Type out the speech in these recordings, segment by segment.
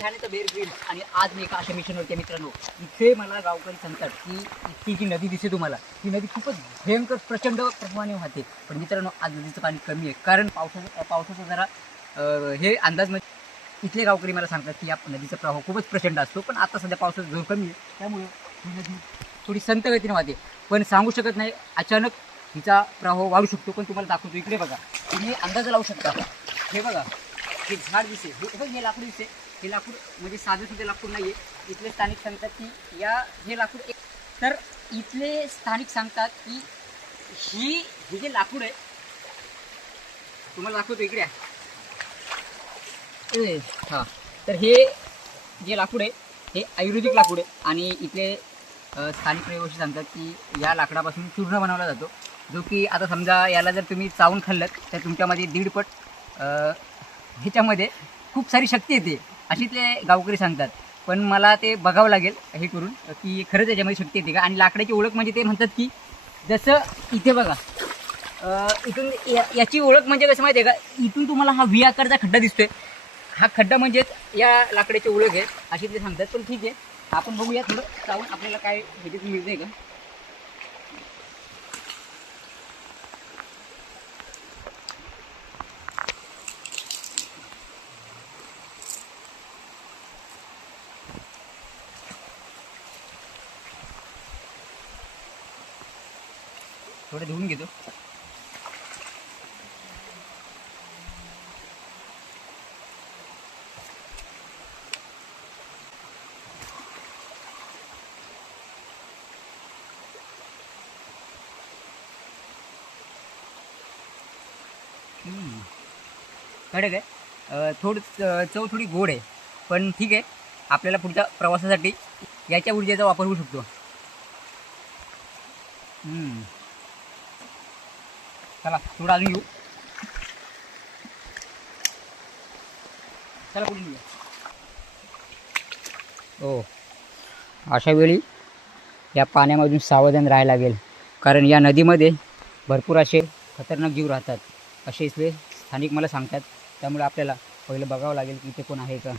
ठाण्याचं bare grills आणि आज मी एका अशा मिशनवरती मित्रांनो. इथे मला गावकरी सांगतात की इथली जी नदी दिसते तुम्हाला, ही नदी खूपच भयंकर प्रचंड प्रमाणे वाहते. पण मित्रांनो, आज नदीचं पाणी कमी आहे, कारण पावसाचा जरा हे अंदाज म्हणजे इथले गावकरी मला सांगतात की या नदीचा प्रवाह खूपच प्रचंड असतो. पण आता सध्या पावसाचा जोर कमी आहे, त्यामुळे ही नदी थोडी संत गतीने वाहते. पण सांगू शकत नाही, अचानक हिचा प्रवाह वाढू शकतो. पण तुम्हाला दाखवतो, इकडे बघा, तुम्ही अंदाज लावू शकता. हे बघा, हे झाड दिसे, हे लाकूड दिसे. हे लाकूड म्हणजे साधं सुद्धा लाकूड नाही आहे. इथले स्थानिक सांगतात की हे लाकूड तर इथले स्थानिक सांगतात की हे जे लाकूड आहे, तुम्हाला दाखवतो, इकडे आहे. हां, तर हे जे लाकूड आहे हे आयुर्वेदिक लाकूड आहे. आणि इथले स्थानिक रहिवासी सांगतात की या लाकडापासून चूर्ण बनवला जातो, जो की आता समजा याला जर तुम्ही चावून खाल्लं तर तुमच्यामध्ये 1.5 पट ह्याच्यामध्ये खूप सारी शक्ती येते, अशी ते गावकरी सांगतात. पण मला ते बघावं लागेल हे करून की खरंच याच्यामध्ये शक्ती येते का. आणि लाकडाची ओळख म्हणजे ते म्हणतात की जसं इथे बघा, इथून याची ओळख म्हणजे कसं माहिती आहे का, इथून तुम्हाला हा व्ही आकारचा खड्डा दिसतोय, हा खड्डा म्हणजेच या लाकडाची ओळख आहे, अशी ते सांगतात. पण ठीक आहे, आपण बघूया थोडं चावून आपल्याला काय ह्याच्यातून मिळतंय का. थोडं धुवून घेतो. कडक आहे, चव थोडी गोड आहे. पण ठीक आहे, आपल्याला पुढच्या प्रवासासाठी याच्या ऊर्जेचा वापर होऊ शकतो. चला थोडं अजून घेऊ. चला पुढे घेऊया. हो, अशा वेळी या पाण्यामधून सावधान राहायला लागेल, कारण या नदीमध्ये भरपूर असे खतरनाक जीव राहतात, असे इथले स्थानिक मला सांगतात. त्यामुळे आपल्याला पहिलं बघावं लागेल की इथे कोण आहे का.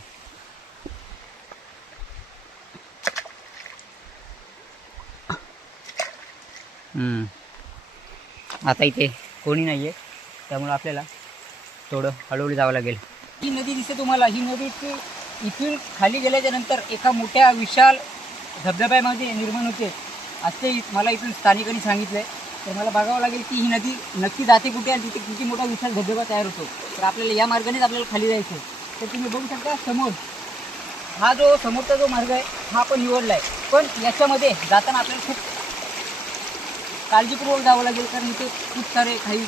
आता इथे कोणी नाही आहे, त्यामुळे आपल्याला थोडं हळूहळू जावं लागेल. ही नदी दिसते तुम्हाला, ही नदी इथून खाली गेल्याच्या नंतर एका मोठ्या विशाल धबधब्यामध्ये निर्माण होते, असे मला इथून स्थानिकांनी सांगितले. तर मला बघावं लागेल की ही नदी नक्की जाते कुठे आणि तिथे किती मोठा विशाल धबधबा तयार होतो. तर आपल्याला या मार्गानेच आपल्याला खाली जायचं. तर तुम्ही बघू शकता समोर, हा जो समोरचा जो मार्ग आहे हा आपण निवडला आहे. पण याच्यामध्ये जाताना आपल्याला खूप काळजीपूर्वक जावं लागेल, कारण इथे खूप सारे काही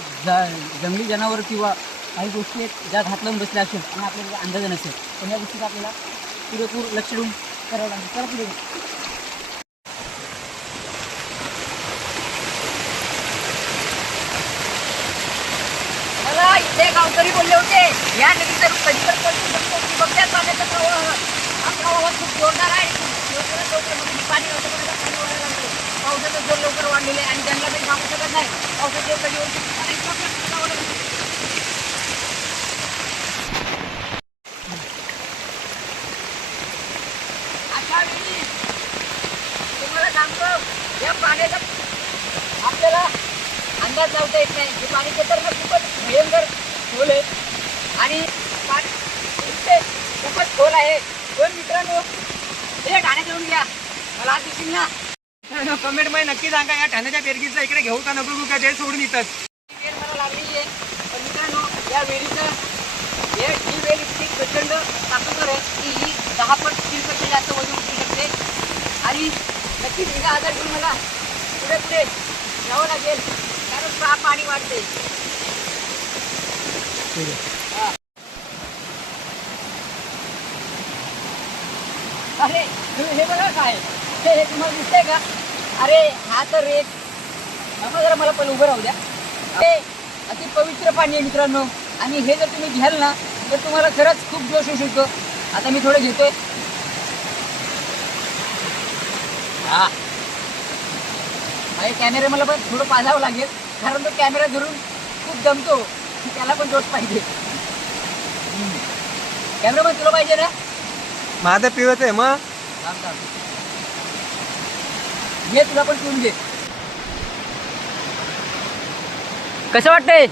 जंगली जनावर किंवा काही गोष्टी आहेत ज्यात हात लावून बसल्या असेल आणि आपल्याला अंदाज नसेल. पण या गोष्टीचा आपल्याला पुरेपूर लक्ष देऊन करावं लागेल. चला पुढे. मला इथे गावकरी बोलले होते, या नदीचं रूप कधी पण पडू शकतो की बघण्यात पाण्याचा प्रवाह, हा प्रवाह खूप जोरदार आहे. लवकर पाणी वाढायला लागले, पावसाचा जोर लवकर वाढलेला आहे आणि त्यांना काही सांगू शकत नाही पावसाचा जोर कधी होईल. अशा वेळी तुम्हाला सांगतो, या पाण्याचा आपल्याला अंदाज लावता येत नाही. हे पाणी तर खूपच भयंकर खोल आहे आणि पाणी खूपच खोल आहे. पण मित्रांनो, हे ठाण्यात येऊन घ्या, मला आज दिसेल ना. कमेंट मध्ये नक्की सांगा, या ठाण्याच्या बेरगीचा इकडे घेऊ का नको का, ते सोडून येतात. वेळ मला लागलेली आहे. पण मित्रांनो, या वेळीचं ही वेळ इतकी प्रचंड ताकदवर आहे की ही 10 पट 3% जास्त वजन उचलू शकते. आणि नक्कीच हिचा आधार घेऊन मला पुढे जावं लागेल, कारण पाणी वाढते. अरे हे बघा काय, हे तुम्हाला दिसतंय का. अरे हा तर एक जरा मला पण उभं राहू द्या. हे अति पवित्र पाणी आहे मित्रांनो, आणि हे जर तुम्ही घ्याल ना तर तुम्हाला खरंच खूप जोश येऊ शकतो. आता मी थोडं घेतोय. हा, माझ्या कॅमेरा मला पण थोडं पाजावं लागेल, कारण तो कॅमेरा धरून खूप जमतो, त्याला पण जोश पाहिजे. कॅमेरामन तुला पाहिजे ना. माझं पिवत आहे मग. थांब थांब. घे तुला पण पिऊन घे. कसं वाटतंय?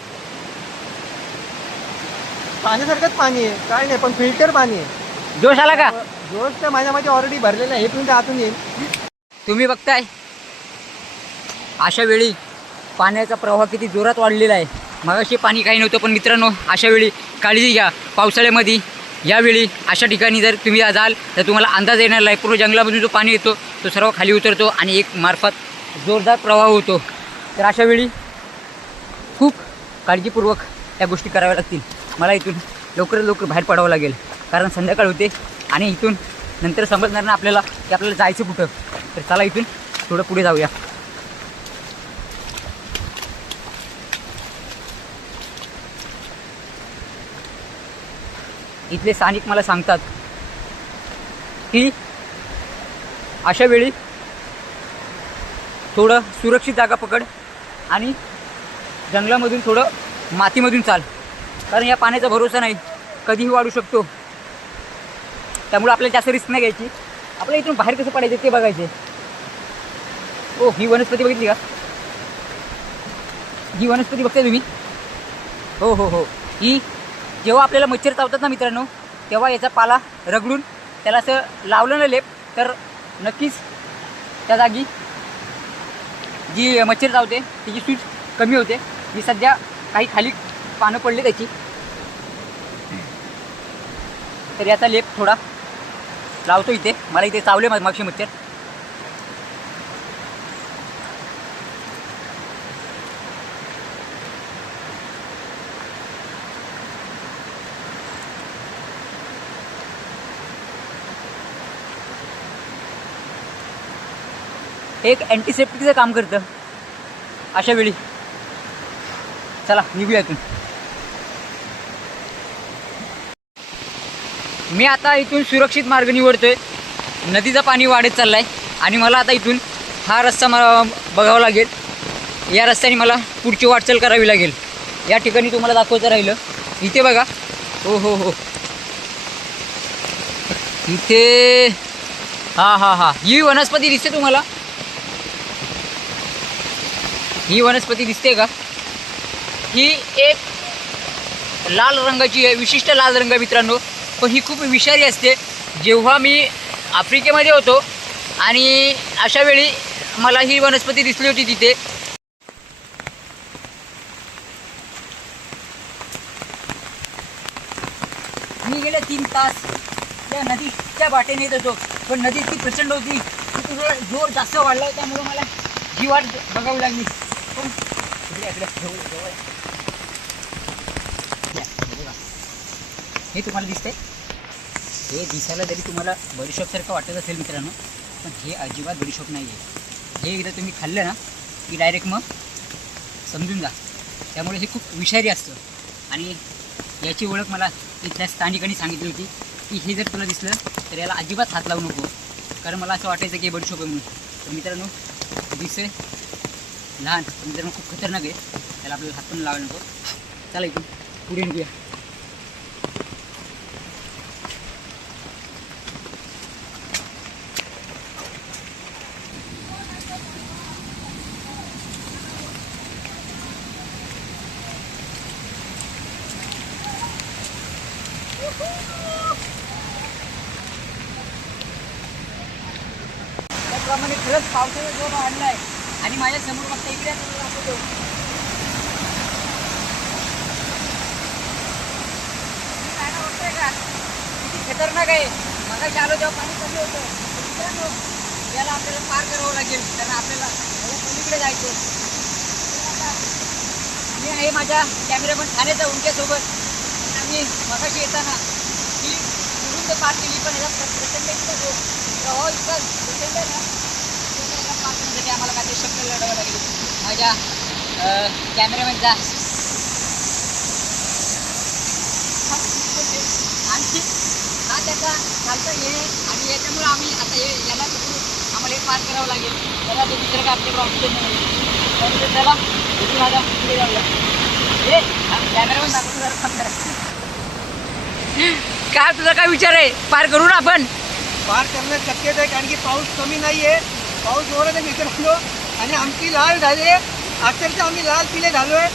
पाण्यासारखंच पाणी आहे, काय नाही, पण फिल्टर पाणी आहे. जोश आला का? जोश तर माझ्यामध्ये ऑलरेडी भरलेला आहे, हे पण आतून येईल. तुम्ही बघताय अशा वेळी पाण्याचा प्रवाह किती जोरात वाढलेला आहे. मगाशी पाणी काही नव्हतं, पण मित्रांनो अशा वेळी काळजी घ्या. पावसाळ्यामध्ये यावेळी अशा ठिकाणी जर तुम्ही जाल तर तुम्हाला अंदाज येणार नाही. पूर्ण जंगलामधून जो पाणी येतो तो सर्व खाली उतरतो आणि एक मार्फत जोरदार प्रवाह होतो. तर अशा वेळी खूप काळजीपूर्वक त्या गोष्टी कराव्या लागतील. मला इथून लवकरात लवकर बाहेर पडावं लागेल, कारण संध्याकाळ होते आणि इथून नंतर समजणार ना आपल्याला की आपल्याला जायचं कुठं. तर चला इथून थोडं पुढे जाऊया. इथले स्थानिक मला सांगतात की अशा वेळी थोडं सुरक्षित जागा पकड आणि जंगलामधून थोडं मातीमधून चाल, कारण या पाण्याचा भरोसा नाही, कधीही वाढू शकतो. त्यामुळे आपल्याला जास्त रिस्क नाही घ्यायची. आपल्या इथून बाहेर कसं पडायचं ते बघायचे. ओ, ही वनस्पती बघितली का? ही वनस्पती बघताय तुम्ही? हो हो हो. ही जेव्हा आपल्याला मच्छर चावतात ना मित्रांनो, तेव्हा याचा पाला रगडून त्याला असं लावलं ना लेप, तर नक्कीच त्या जागी जी मच्छर चावते त्याची सूज कमी होते. मी सध्या काही खाली पानं पडली त्याची, तर याचा लेप थोडा लावतो इथे. मला इथे चावले मागचे मच्छर. एक अँटीसेप्टिकचं काम करतं अशा वेळी. चला निघूया इथून. मी आता इथून सुरक्षित मार्ग निवडतोय. नदीचं पाणी वाढत चाललं आहे आणि मला आता इथून हा रस्ता बघावा लागेल. या रस्त्याने मला पुढची वाटचाल करावी लागेल. या ठिकाणी तुम्हाला दाखवायचं राहिलं, इथे बघा. हो हो हो, इथे हां हां हां, ही वनस्पती दिसते तुम्हाला? ही वनस्पती दिसते का? ही एक लाल रंगाची आहे, विशिष्ट लाल रंग मित्रांनो. पण ही खूप विषारी असते. जेव्हा मी आफ्रिकेमध्ये होतो आणि अशा वेळी मला ही वनस्पती दिसली होती तिथे. मी गेले 3 तास त्या नदीच्या वाटेने येत होतो, पण नदी ती प्रचंड होती. तिथं जोर जास्त वाढला, त्यामुळे मला जी वाट बघावी लागली. पण हे तुम्हाला दिसतंय, हे दिसायला जरी तुम्हाला बडीशॉपसारखं वाटत असेल मित्रांनो, पण हे अजिबात बडीशॉप नाही आहे. हे एकदा तुम्ही खाल्लं ना की डायरेक्ट मग समजून जा. त्यामुळे हे खूप विषारी असतं आणि याची ओळख मला इथल्या स्थानिकांनी सांगितली होती की हे जर तुला दिसलं तर याला अजिबात हात लावू नको, कारण मला असं वाटायचं की हे बडीशॉप आहे म्हणून. तर मित्रांनो दिसतंय लहान, मित्रांनो खूप खतरनाक आहे, त्याला आपल्याला हात पण लावायला नको. चला इथून पुढे निघूया. त्याप्रमाणे खरंच पावसाचा जोर वाढला आहे आणि माझ्या समोर फक्त इकडे दाखवतो. वाटतंय का किती खतरनाक आहे? मगाशी आलो तेव्हा पाणी कमी होतं. मित्रांनो याला आपल्याला पार करावं लागेल, कारण आपल्याला पलीकडे जायचं. मी आहे माझ्या कॅमेरामन ठाण्याचा उंट्यासोबत. आम्ही मगाशी येताना ही तुरुंग पार केली, पण याचा प्रचंड इतका जो प्रवाह इतका प्रचंड आहे ना, याला पार करण्यासाठी आम्हाला काही शक्य लढावं लागेल. माझ्या कॅमेरामॅनचा आणखी हा त्याचा चालतं हे, आणि याच्यामुळे आम्ही आता हे याला आम्हाला हे पार करावं लागेल. त्याला ते दुसरं काय आपल्याकडे ऑप्शन नाही. तर त्याला इथून माझ्या पुढे जाऊया. हे कॅमेरामॅन दाखवून जरा थांब. काय तुझा काय विचार आहे? पार करू ना आपण? पार करणं शक्यच आहे, कारण की पाऊस कमी नाही आहे. पाऊस जोरात आहे मित्रांनो, आणि आमची लाल झाली आहे. अक्षरशः आम्ही लाल पिले झालो आहे.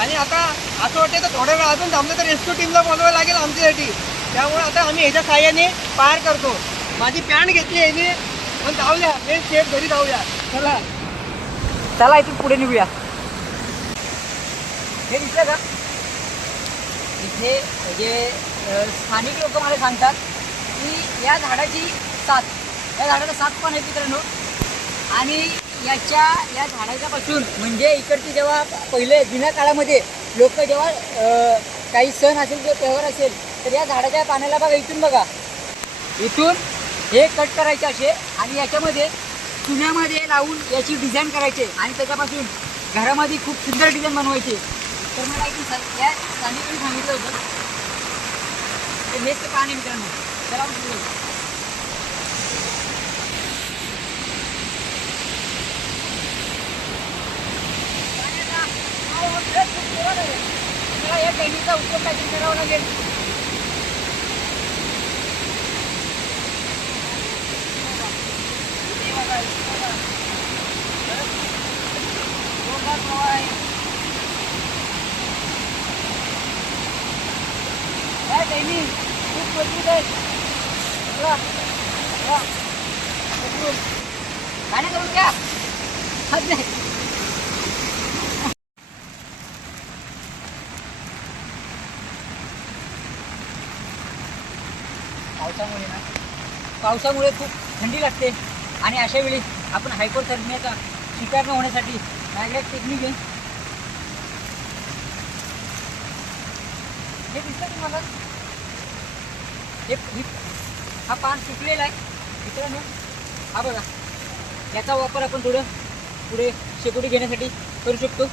आणि आता असं वाटतं तर थोड्या वेळ अजून थांबलं तर रेस्क्यू टीमला बोलवायला लागेल आमच्यासाठी. त्यामुळे आता आम्ही ह्याच्या साह्याने पार करतो. माझी पॅन्ट घेतली आहे मी, पण जाऊया मेन स्टेप घरी जाऊया. चला चला इथून पुढे निघूया. हे दिसलं का इथे जे स्थानिक लोक मला सांगतात की या झाडाची साथ, या झाडाला साथ पण आहे मित्रांनो. आणि या झाडाच्यापासून म्हणजे इकडची जेव्हा पहिले जुन्या काळामध्ये लोक जेव्हा काही सण असेल किंवा त्योहार असेल तर या झाडाच्या पाण्याला बघा, इथून बघा, इथून हे कट करायचे असे आणि याच्यामध्ये चुन्यामध्ये लावून याची डिझाईन करायचे आणि त्याच्यापासून घरामध्ये खूप सुंदर डिझाईन बनवायचे. तर मला इथून या स्थानिकांनी सांगितलं होतं ते नेक्स्ट पान आहे मित्रांनो. चला आपण पुढे जाऊ. मला या टेनिसचा उपयोग काहीतरी करावा लागेल. खूप मजबूत आहे. गाणे करून घ्या. हद नाही. पावसामुळे खूप थंडी लागते आणि अशा वेळी आपण हायपोथर्मियाचा शिकार न होण्यासाठी माझ्याकडे एक टेक्निक आहे. हे दिसतं तुम्हाला, हा पान सुकलेला आहे मित्रांनो. हा बघा, याचा वापर आपण थोडं पुढे शेकोटी घेण्यासाठी करू शकतो.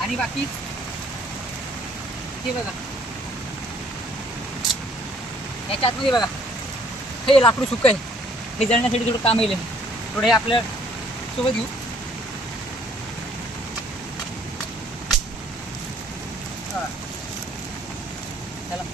आणि बाकी हे बघा, याच्या आतमध्ये बघा हे लाकूड सुकं आहे, हे जळण्यासाठी थोडं काम येईल. थोडं हे आपल्या सोबत घेऊ. चला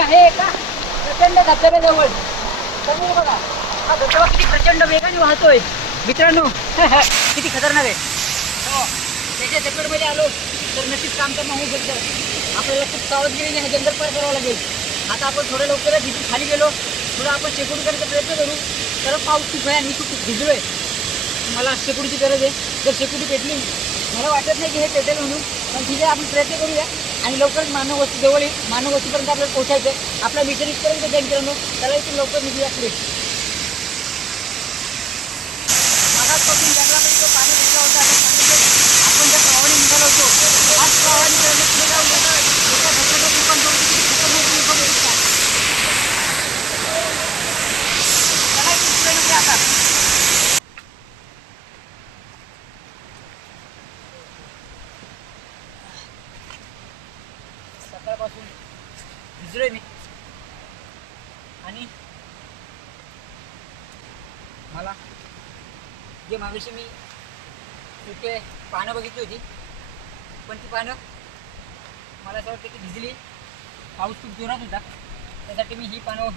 आहे एका प्रचंड धबधब्याजवळ. समोर बघा, हा धबधबा किती प्रचंड वेगाने वाहतोय मित्रांनो. किती खतरनाक आहे. त्याच्या जंगलमध्ये आलो तर नक्कीच काम करणं होऊ शकतं. आपल्याला खूप सावधगिरीने हे जंगल पार करावं लागेल. आता आपण थोड्या लवकरच इथून खाली गेलो, थोडं आपण शेकोटी करायचा प्रयत्न करू. तर पाऊस खूप आहे आणि मी खूप भिजलोय. मला शेकोटीची गरज आहे. जर शेकोटी पेटली, मला वाटत नाही की हे पेटेल म्हणून, पण ठीक आहे आपण प्रयत्न करूया. आणि लवकरच मानव वस्ती जवळ येईल. मानव वस्तीपर्यंत आपल्याला पोहोचायचं आहे. आपला मिशन इथपर्यंत जाईल मित्रांनो. त्याला इथून लवकर निघूया पुढे. मागासपासून जंगलामध्ये जो पाणी भेटला होता, आपण ज्या प्रवाहाने निघालो होतो आज प्रवाहाने पुढे जाऊन एका धबधब्यात पण दोन खतरनाक लोक भेटतात. त्याला इथून पुढे नको आता. सकाळपासून भिजलोय मी आणि मला जे मागेशी मी सुके पानं बघितली होती, पण ती पानं मला असं वाटतं की भिजली. पाऊस खूप जोरात होता, त्यासाठी मी ही पानं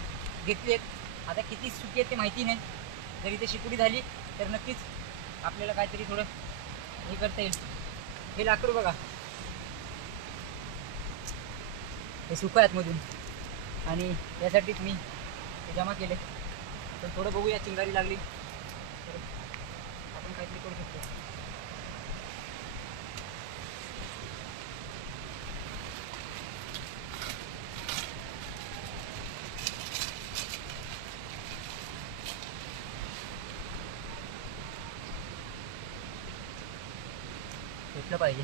घेतली आहेत. आता किती सुकी आहेत ते माहिती नाही. जर इथे शिकुडी झाली तर नक्कीच आपल्याला काहीतरी थोडं हे करता येईल. हे लाकूड बघा, हे सुकं आहे आतमधून आणि यासाठीच मी हे जमा केले. तर थोडं बघूया, चिंगारी लागली तर आपण काहीतरी करू शकतो. भेटलं पाहिजे.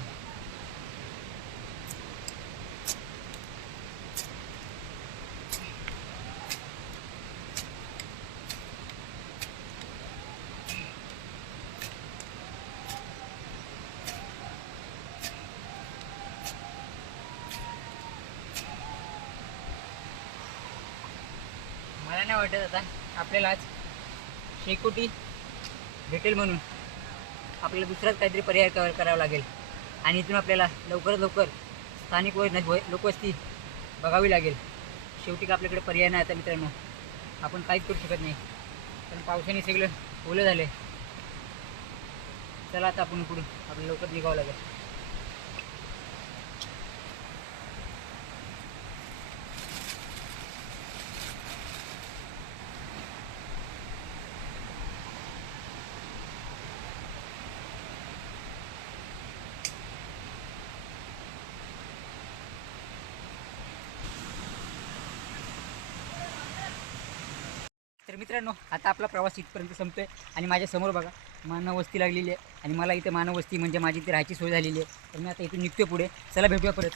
वाटत आता आपल्याला आज शेकोटी भेटेल म्हणून आपल्याला दुसराच काहीतरी पर्याय करावा लागेल आणि इथून आपल्याला लवकरात लवकर स्थानिक लोकवस्ती बघावी लागेल. शेवटी का आपल्याकडे पर्याय नाही आता मित्रांनो, आपण काहीच करू शकत नाही पण पावसाने सगळं ओलं झालं. चला आता आपण पुढे आपल्याला लवकर निघावं लागेल. तर मित्रांनो आता आपला प्रवास इथपर्यंत संपतोय आणि माझ्या समोर बघा मानव वस्ती लागलेली आहे आणि मला इथे मानव वस्ती म्हणजे माझी इथे राहायची सोय झालेली आहे. तर मी आता इथून निघतोय पुढे. चला भेटूया परत.